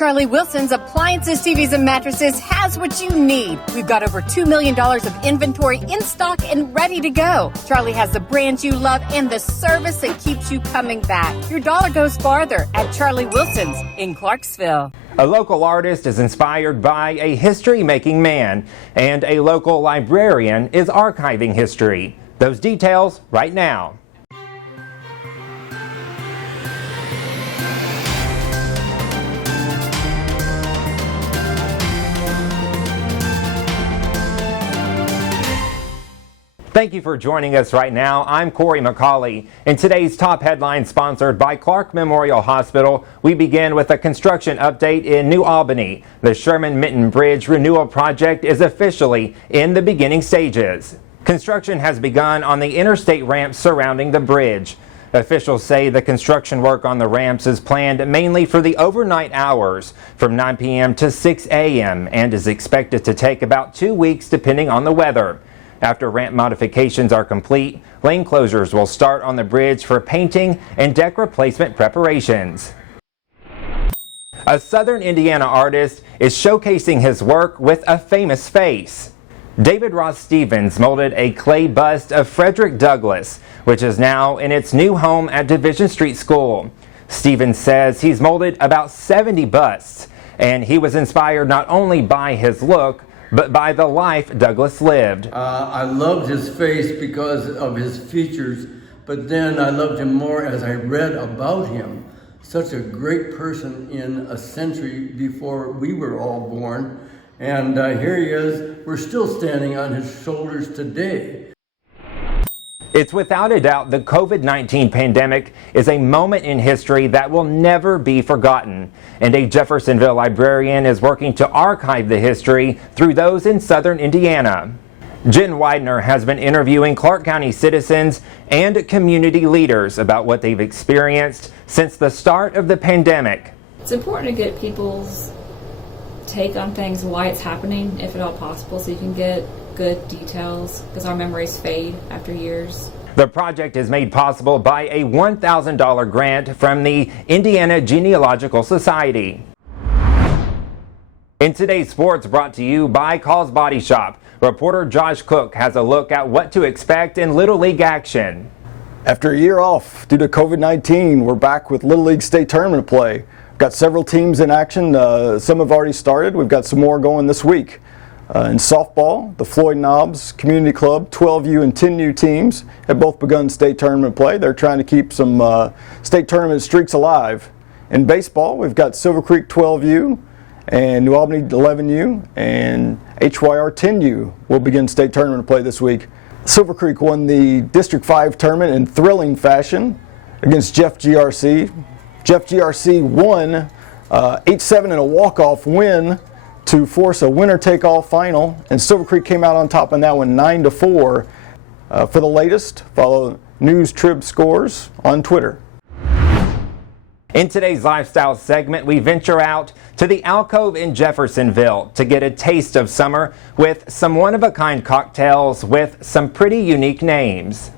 Charlie Wilson's Appliances, TVs, and Mattresses has what you need. We've got over $2 million of inventory in stock and ready to go. Charlie has the brands you love and the service that keeps you coming back. Your dollar goes farther at Charlie Wilson's in Clarksville. A local artist is inspired by a history-making man, and a local librarian is archiving history. Those details right now. Thank you for joining us right now. I'm Corey McCauley. In today's top headline, sponsored by Clark Memorial Hospital, we begin with a construction update in New Albany. The Sherman Minton Bridge renewal project is officially in the beginning stages. Construction has begun on the interstate ramps surrounding the bridge. Officials say the construction work on the ramps is planned mainly for the overnight hours from 9 p.m. to 6 a.m. and is expected to take about 2 weeks depending on the weather. After ramp modifications are complete, lane closures will start on the bridge for painting and deck replacement preparations. A Southern Indiana artist is showcasing his work with a famous face. David Ross Stevens molded a clay bust of Frederick Douglass, which is now in its new home at Division Street School. Stevens says he's molded about 70 busts, and he was inspired not only by his look, but by the life Douglass lived. I loved his face because of his features, but then I loved him more as I read about him. Such a great person in a century before we were all born. And here he is, we're still standing on his shoulders today. It's without a doubt the COVID-19 pandemic is a moment in history that will never be forgotten, and a Jeffersonville librarian is working to archive the history through those in Southern Indiana. Jen Widener has been interviewing Clark County citizens and community leaders about what they've experienced since the start of the pandemic. It's important to get people's take on things, why it's happening, if at all possible, so you can get good details, because our memories fade after years. The project is made possible by a $1,000 grant from the Indiana Genealogical Society. In today's sports, brought to you by Call's Body Shop, reporter Josh Cook has a look at what to expect in Little League action. After a year off due to COVID-19, we're back with Little League state tournament play. We've got several teams in action. Some have already started. We've got some more going this week. In softball, the Floyd Knobs Community Club 12U and 10U teams have both begun state tournament play. They're trying to keep some state tournament streaks alive. In baseball, we've got Silver Creek 12U and New Albany 11U, and HYR 10U will begin state tournament play this week. Silver Creek won the District 5 tournament in thrilling fashion against Jeff GRC. Jeff GRC won 8-7 in a walk-off win to force a winner-take-all final, and Silver Creek came out on top on that one 9-4. For the latest, follow News Trib Scores on Twitter. In today's lifestyle segment, we venture out to the Alcove in Jeffersonville to get a taste of summer with some one-of-a-kind cocktails with some pretty unique names.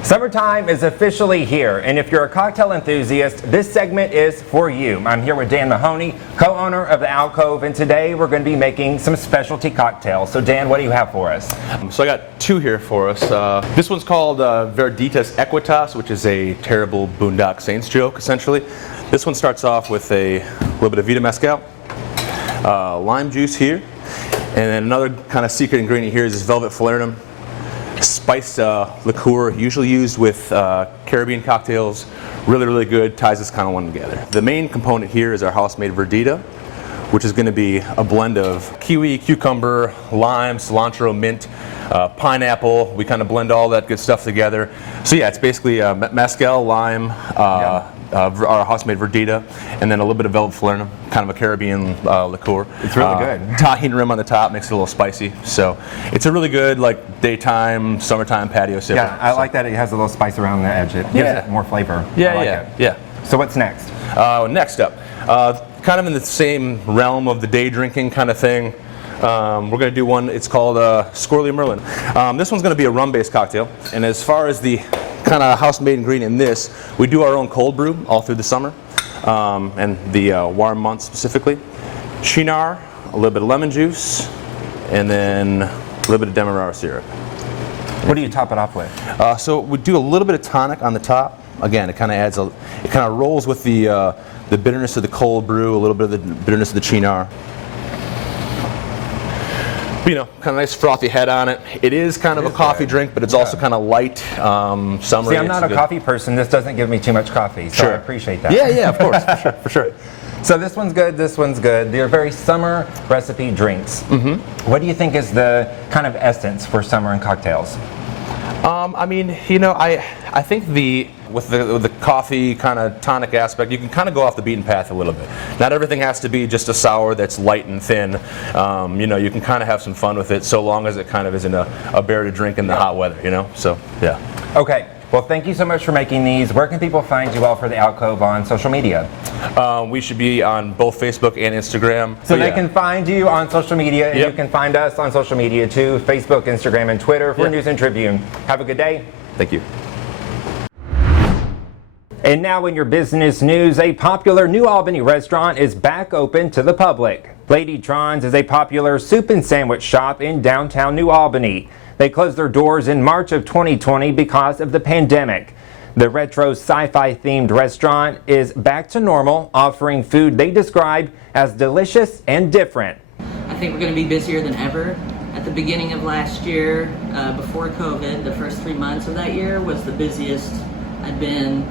Summertime is officially here, and if you're a cocktail enthusiast, this segment is for you. I'm here with Dan Mahoney, co-owner of the Alcove, and today we're going to be making some specialty cocktails. So Dan, what do you have for us? So I got two here for us. This one's called Verditas Equitas, which is a terrible Boondock Saints joke, essentially. This one starts off with a little bit of Vita Mezcal, lime juice here, and then another kind of secret ingredient here is this Velvet Falernum. Spiced liqueur, usually used with Caribbean cocktails. Really, really good, ties this kind of one together. The main component here is our house-made Verdita, which is going to be a blend of kiwi, cucumber, lime, cilantro, mint, pineapple. We kind of blend all that good stuff together. So yeah, it's basically mezcal, lime, our house-made Verdita, and then a little bit of Velvet Falernum, kind of a Caribbean liqueur. It's really good. Tahini rim on the top makes it a little spicy. So it's a really good like daytime, summertime patio sipper. Yeah, I like that it has a little spice around the edge. It gives it more flavor. Yeah. So what's next? Next up, kind of in the same realm of the day drinking kind of thing. We're going to do one, it's called Squirrely Merlin. This one's going to be a rum-based cocktail, and as far as the kind of house-made ingredient in this, we do our own cold brew all through the summer. and the warm months specifically. Cynar, a little bit of lemon juice, and then a little bit of demerara syrup. What do you top it off with? So we do a little bit of tonic on the top. Again, it kind of rolls with the bitterness of the cold brew, a little bit of the bitterness of the Cynar. You know, kind of nice frothy head on it. It is kind of a coffee drink, but it's also kind of light, summery. See, I'm not a coffee person. This doesn't give me too much coffee, so I appreciate that. Yeah, of course, for sure. So this one's good, this one's good. They're very summer recipe drinks. What do you think is the kind of essence for summer in cocktails? I mean, you know, I think with the coffee kind of tonic aspect, you can kind of go off the beaten path a little bit. Not everything has to be just a sour that's light and thin. You know, you can kind of have some fun with it, so long as it kind of isn't a bear to drink in the hot weather. You know, so yeah. Okay. Well, thank you so much for making these. Where can people find you all for the Alcove on social media? We should be on both Facebook and Instagram. So they can find you on social media, and you can find us on social media too, Facebook, Instagram, and Twitter for News and Tribune. Have a good day. Thank you. And now in your business news, a popular New Albany restaurant is back open to the public. Lady Tron's is a popular soup and sandwich shop in downtown New Albany. They closed their doors in March of 2020 because of the pandemic. The retro sci-fi themed restaurant is back to normal, offering food they describe as delicious and different. I think we're going to be busier than ever. At the beginning of last year, before COVID, the first 3 months of that year was the busiest I'd been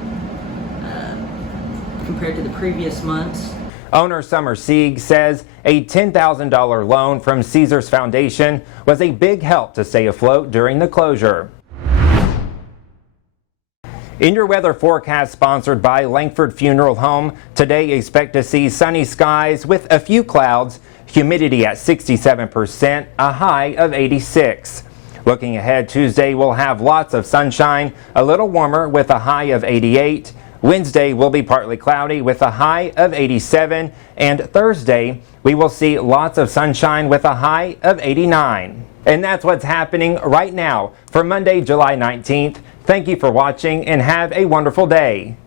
compared to the previous months. Owner Summer Sieg says a $10,000 loan from Caesars Foundation was a big help to stay afloat during the closure. In your weather forecast sponsored by Langford Funeral Home, today expect to see sunny skies with a few clouds, humidity at 67%, a high of 86. Looking ahead, Tuesday we'll have lots of sunshine, a little warmer with a high of 88. Wednesday will be partly cloudy with a high of 87, and Thursday we will see lots of sunshine with a high of 89. And that's what's happening right now for Monday, July 19th. Thank you for watching and have a wonderful day.